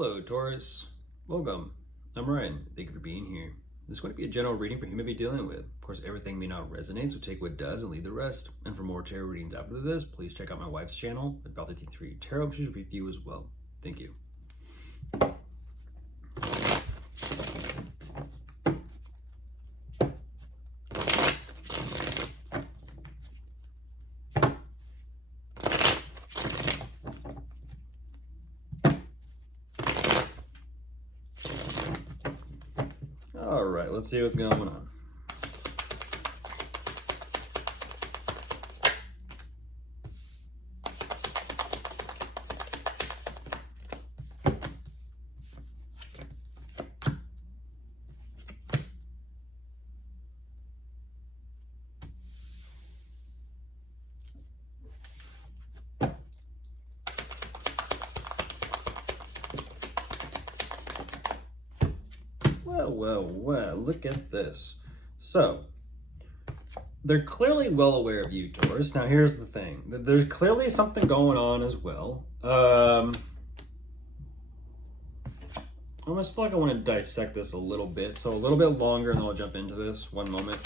Hello, Taurus. Welcome. I'm Ryan. Thank you for being here. This is going to be a general reading for who you may be dealing with. Of course, everything may not resonate, so take what does and leave the rest. And for more tarot readings after this, please check out my wife's channel at Theyre Tarot. She's review as well. Thank you. All right, let's see what's going on. Well, look at this. So, they're clearly well aware of you, Taurus. Now, here's the thing. There's clearly something going on as well. I almost feel like I want to dissect this a little bit. So, a little bit longer, and then I'll jump into this. One moment.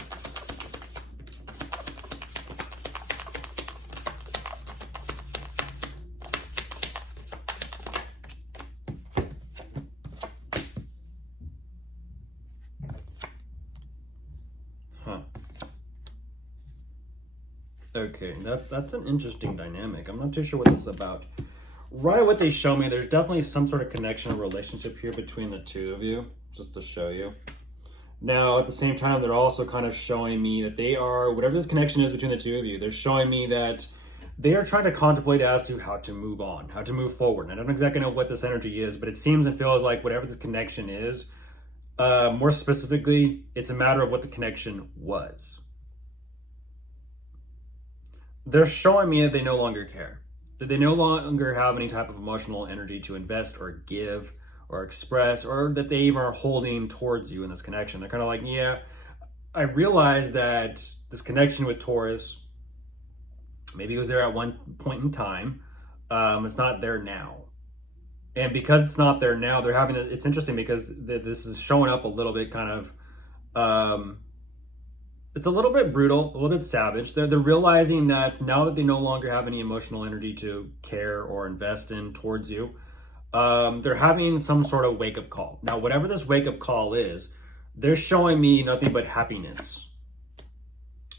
Okay, that's an interesting dynamic. I'm not too sure what this is about. Right, what they show me, there's definitely some sort of connection or relationship here between the two of you, just to show you. Now, at the same time, they're also kind of showing me that they are, whatever this connection is between the two of you, they're showing me that they are trying to contemplate as to how to move on, how to move forward. And I don't exactly know what this energy is, but it seems and feels like whatever this connection is, more specifically, it's a matter of what the connection was. They're showing me that they no longer care, that they no longer have any type of emotional energy to invest or give or express, or that they even are holding towards you in this connection. They're kind of like, yeah, I realize that this connection with Taurus, maybe it was there at one point in time, it's not there now. And because it's not there now, they're having, it's interesting because this is showing up a little bit kind of, it's a little bit brutal, a little bit savage. They're realizing that now that they no longer have any emotional energy to care or invest in towards you, they're having some sort of wake-up call. Now, whatever this wake-up call is, they're showing me nothing but happiness.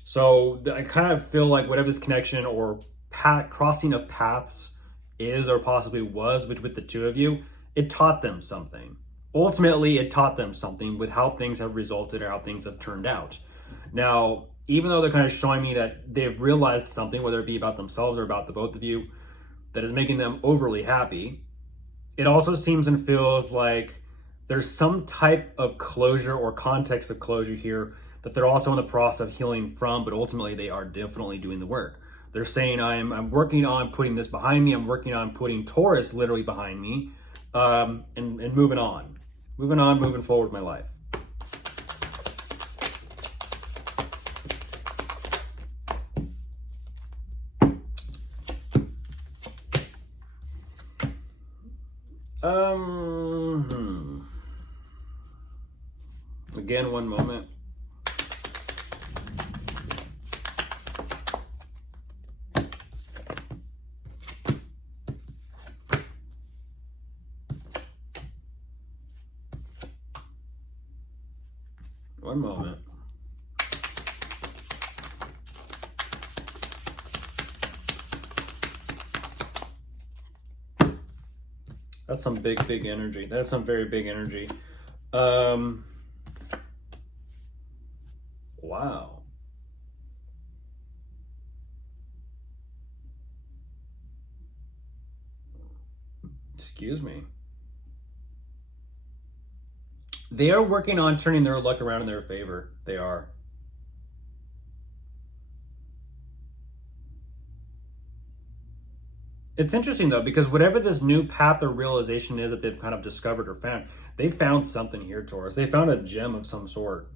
So I kind of feel like whatever this connection or crossing of paths is or possibly was with the two of you, it taught them something. Ultimately, it taught them something with how things have resulted or how things have turned out. Now, even though they're kind of showing me that they've realized something, whether it be about themselves or about the both of you, that is making them overly happy, it also seems and feels like there's some type of closure or context of closure here that they're also in the process of healing from, but ultimately they are definitely doing the work. They're saying, I'm working on putting this behind me. I'm working on putting Taurus literally behind me, and moving on. Moving forward with my life. Again, one moment. One moment. That's some big energy. That's some very big energy. Wow. Excuse me. They are working on turning their luck around in their favor. They are. It's interesting though, because whatever this new path or realization is that they've kind of discovered or found, they found something here, Taurus. They found a gem of some sort.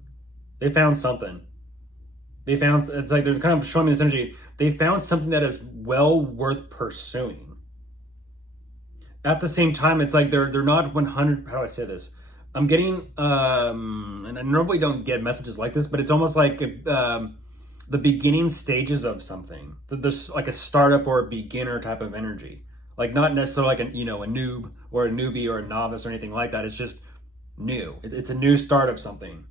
They found something. They found, it's like they're kind of showing me this energy. They found something that is well worth pursuing. at the same time, it's like they're not 100. How do I say this? I'm getting and I normally don't get messages like this, but it's almost like the beginning stages of something. There's like a startup or a beginner type of energy, like not necessarily like a noob or a newbie or a novice or anything like that. It's just new. It's a new start of something.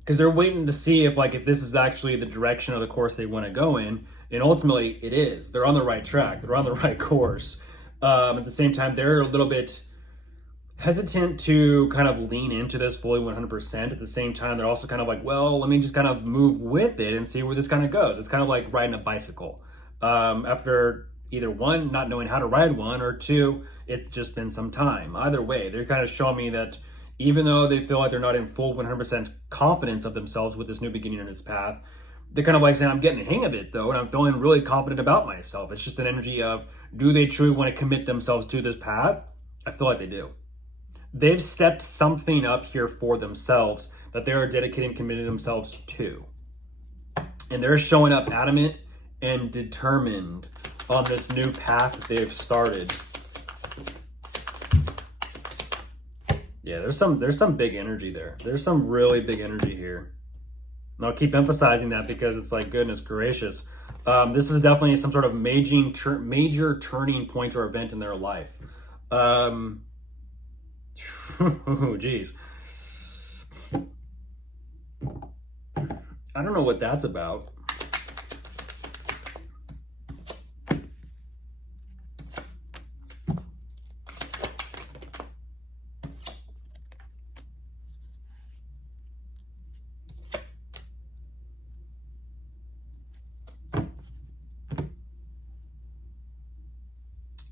Because they're waiting to see if this is actually the direction of the course they want to go in, and ultimately it is. They're on the right track. They're on the right course. At the same time, they're a little bit hesitant to kind of lean into this fully 100%. At the same time, they're also kind of like, well, let me just kind of move with it and see where this kind of goes. It's kind of like riding a bicycle. After either one, not knowing how to ride one, or two, it's just been some time. Either way, they're kind of showing me that even though they feel like they're not in full 100% confidence of themselves with this new beginning in its path, they're kind of like saying, I'm getting the hang of it though, and I'm feeling really confident about myself. It's just an energy of, do they truly want to commit themselves to this path? I feel like they do. They've stepped something up here for themselves that they are dedicating, committing themselves to. And they're showing up adamant and determined on this new path that they've started. Yeah, there's some big energy there. There's some really big energy here. And I'll keep emphasizing that because it's like, goodness gracious. This is definitely some sort of major turning point or event in their life. Geez. I don't know what that's about.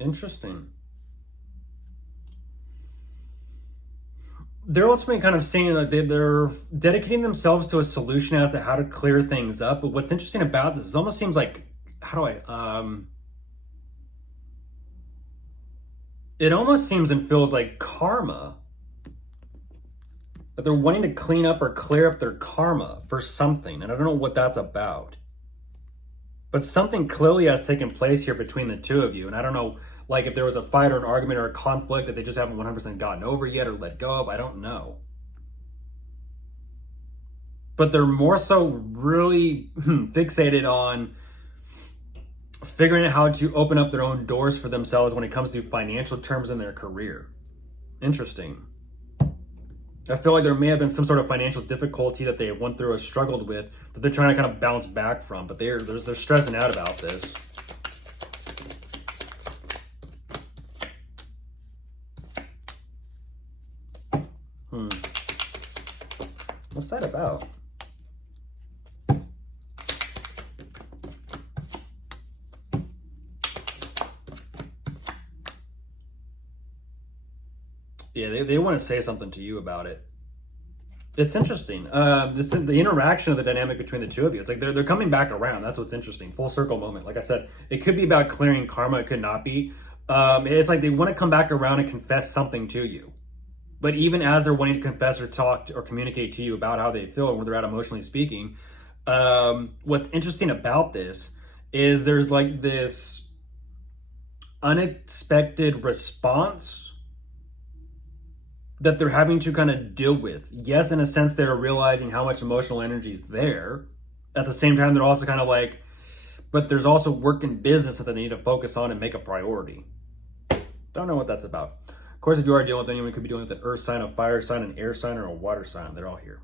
Interesting. They're ultimately kind of saying that they're dedicating themselves to a solution as to how to clear things up. But what's interesting about this is it almost seems like, it almost seems and feels like karma. That they're wanting to clean up or clear up their karma for something. And I don't know what that's about. But something clearly has taken place here between the two of you. And I don't know, like if there was a fight or an argument or a conflict that they just haven't 100% gotten over yet or let go of. I don't know. But they're more so really fixated on figuring out how to open up their own doors for themselves when it comes to financial terms in their career. Interesting. I feel like there may have been some sort of financial difficulty that they went through or struggled with that they're trying to kind of bounce back from, but they're stressing out about this. What's that about? Yeah, they want to say something to you about it. It's interesting. The interaction of the dynamic between the two of you. It's like they're coming back around. That's what's interesting. Full circle moment. Like I said, it could be about clearing karma. It could not be. It's like they want to come back around and confess something to you. But even as they're wanting to confess or talk or communicate to you about how they feel and where they're at emotionally speaking, what's interesting about this is there's like this unexpected response that they're having to kind of deal with. Yes, in a sense, they're realizing how much emotional energy is there. At the same time, they're also kind of like, but there's also work and business that they need to focus on and make a priority. Don't know what that's about. Of course, if you are dealing with anyone, you could be dealing with an earth sign, a fire sign, an air sign, or a water sign. They're all here.